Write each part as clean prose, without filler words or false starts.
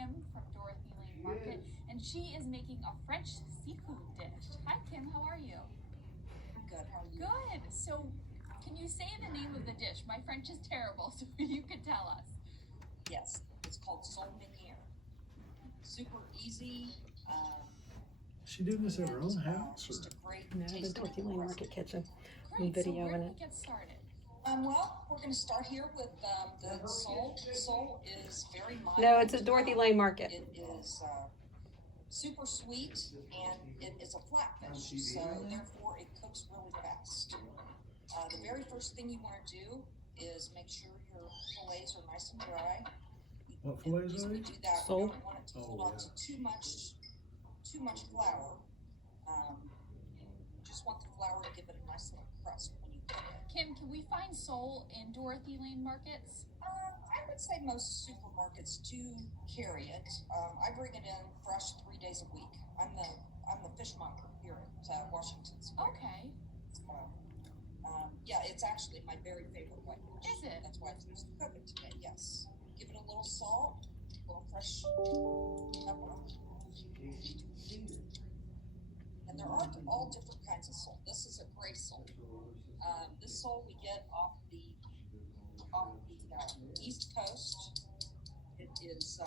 Kim from Dorothy Lane Market, and she is making a French seafood dish. Hi, Kim. How are you? I'm good. How are you? Good. So, can you say the name of the dish? My French is terrible, so you could tell us. Yes, it's called Sole Meunière. Super easy. Is she doing this at her own house? Just a great No, the tasting Dorothy Lane Market recipe. Kitchen. Great. So Video where in do it. we get started? Well, we're going to start here with the sole. Sole is very mild. No, it's a Dorothy Lane Market. It is super sweet, and it is a flatfish, so therefore it cooks really fast. The very first thing you want to do is make sure your fillets are nice and dry. What fillets are We they? do that. Sole. We don't want it to hold on to too much flour. You just want the flour to give it a nice little crust when you cook it. Kim, can we find sole in Dorothy Lane Markets? I would say most supermarkets do carry it. I bring it in fresh 3 days a week. I'm the fishmonger here at Washington Square. Okay. Yeah, it's actually my very favorite white fish. Is it? That's why I chose to cook it today. Yes. Give it a little salt, a little fresh pepper. And there are all different kinds of salt. This is a gray salt. This salt we get off the East Coast. It is.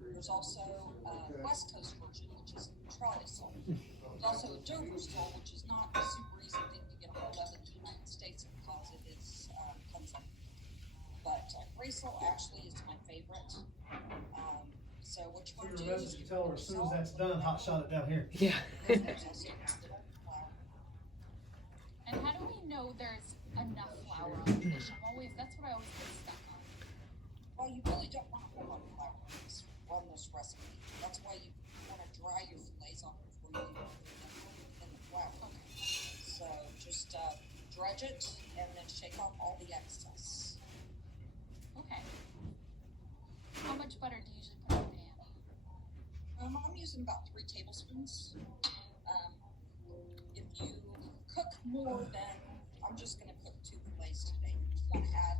There's also a West Coast version, which is trolley salt. There's also a Dover salt, which is not a super easy thing to get a hold of in the United States because it is comes in. But gray salt actually is my favorite. So what you want to do is You tell her as soon as that's done, hot shot it down here. Yeah. And how do we know there's enough flour on the fish? That's what I always get stuck on. Well, you really don't want to put on flour on this recipe. That's why you want to dry your fillets off before you put them in the flour. So just dredge it and then shake off all the excess. Okay. How much butter do you usually put in the pan? I'm using about 3 tablespoons. If you cook more than, I'm just going to cook 2 fillets today. You want to add,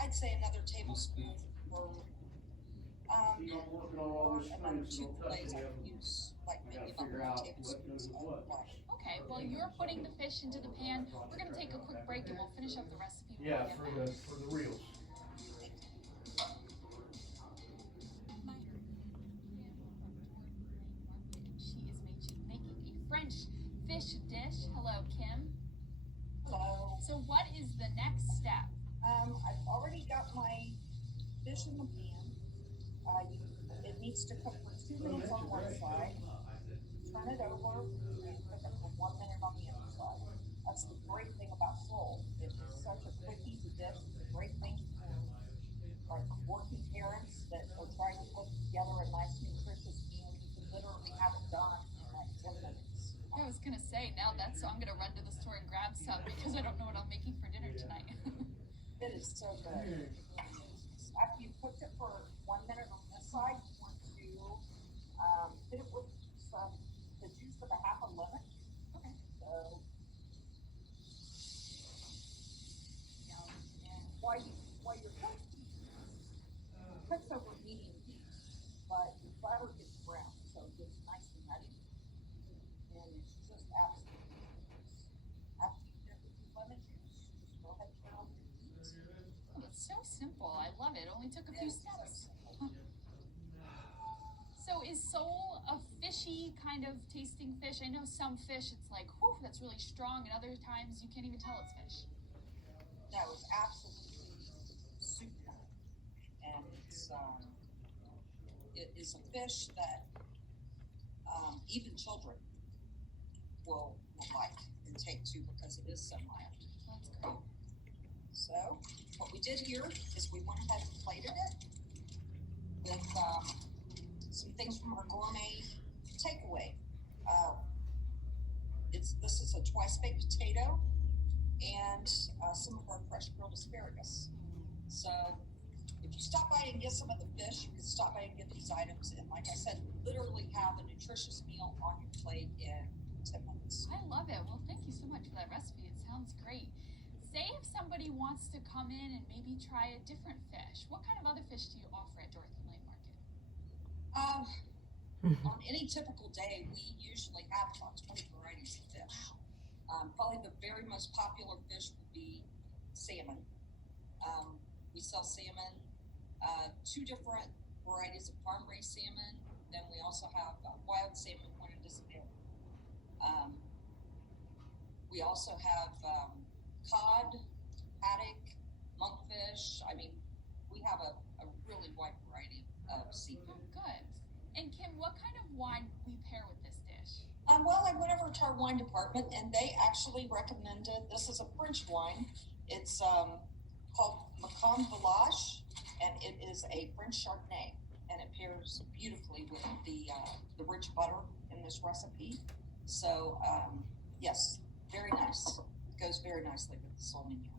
I'd say another tablespoon for another 2 fillets. I would use like maybe about 1 tablespoon of butter. Okay, well you're putting the fish into the pan. We're gonna take a quick break and we'll finish up the recipe. Yeah, for the reels. She is making a French fish dish. Hello, Kim. Hello. So what is the next step? I've already got my fish in the pan. It needs to cook for 2 minutes on one side. Turn it over and cook it for 1 minute on the other side. That's the great thing about sole. It's such a quick, easy dish. It's a great thing for working parents that are trying to put together a nice, nutritious meal. You can literally have it done in like 10 minutes. I was gonna say so I'm gonna run to the store and grab some because I don't know what I'm making for dinner tonight. It is so good. After you've cooked it for 1 minute on this side, you want to hit it with the juice of a half a lemon. Okay. So, and while you're cooking, it cooks over medium heat, but your butter gets brown, so it gets nice and nutty. And it's just absolutely delicious. After you hit it with your lemon juice, just go ahead and turn on your heat. It's so simple. I love it. Only took a few steps. So is sole a fishy kind of tasting fish? I know some fish it's like, whew, that's really strong, and other times you can't even tell it's fish. No, it's absolutely super. And it is a fish that even children will like and take to because it is so mild. That's great. So what we did here is we went ahead and plated it with some things from our gourmet takeaway. This is a twice baked potato and some of our fresh grilled asparagus. So if you stop by and get some of the fish, you can stop by and get these items, and like I said, literally have a nutritious meal on your plate in 10 minutes. I love it. Well, thank you so much for that recipe. It sounds great. Say if somebody wants to come in and maybe try a different fish, what kind of other fish do you offer at Dorothy Lane Market? On any typical day, we usually have about 20 varieties of fish. Probably the very most popular fish would be salmon. We sell salmon, 2 different varieties of farm-raised salmon. Then we also have wild salmon, Point of Despair. We also have cod, haddock, monkfish. I mean, we have a really wide variety of seafood. Good. And Kim, what kind of wine we pair with this dish? Well, I went over to our wine department and they actually recommended, this is a French wine. It's called Macon Village, and it is a French Chardonnay, and it pairs beautifully with the rich butter in this recipe. So, yes, very nice. It goes very nicely with the Sauvignon.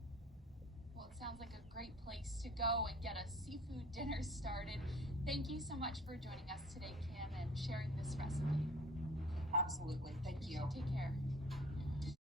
Well, it sounds like a great place to go and get a seafood dinner started. Thank you so much for joining us today, Kim, and sharing this recipe. Absolutely. Thank you. Take care.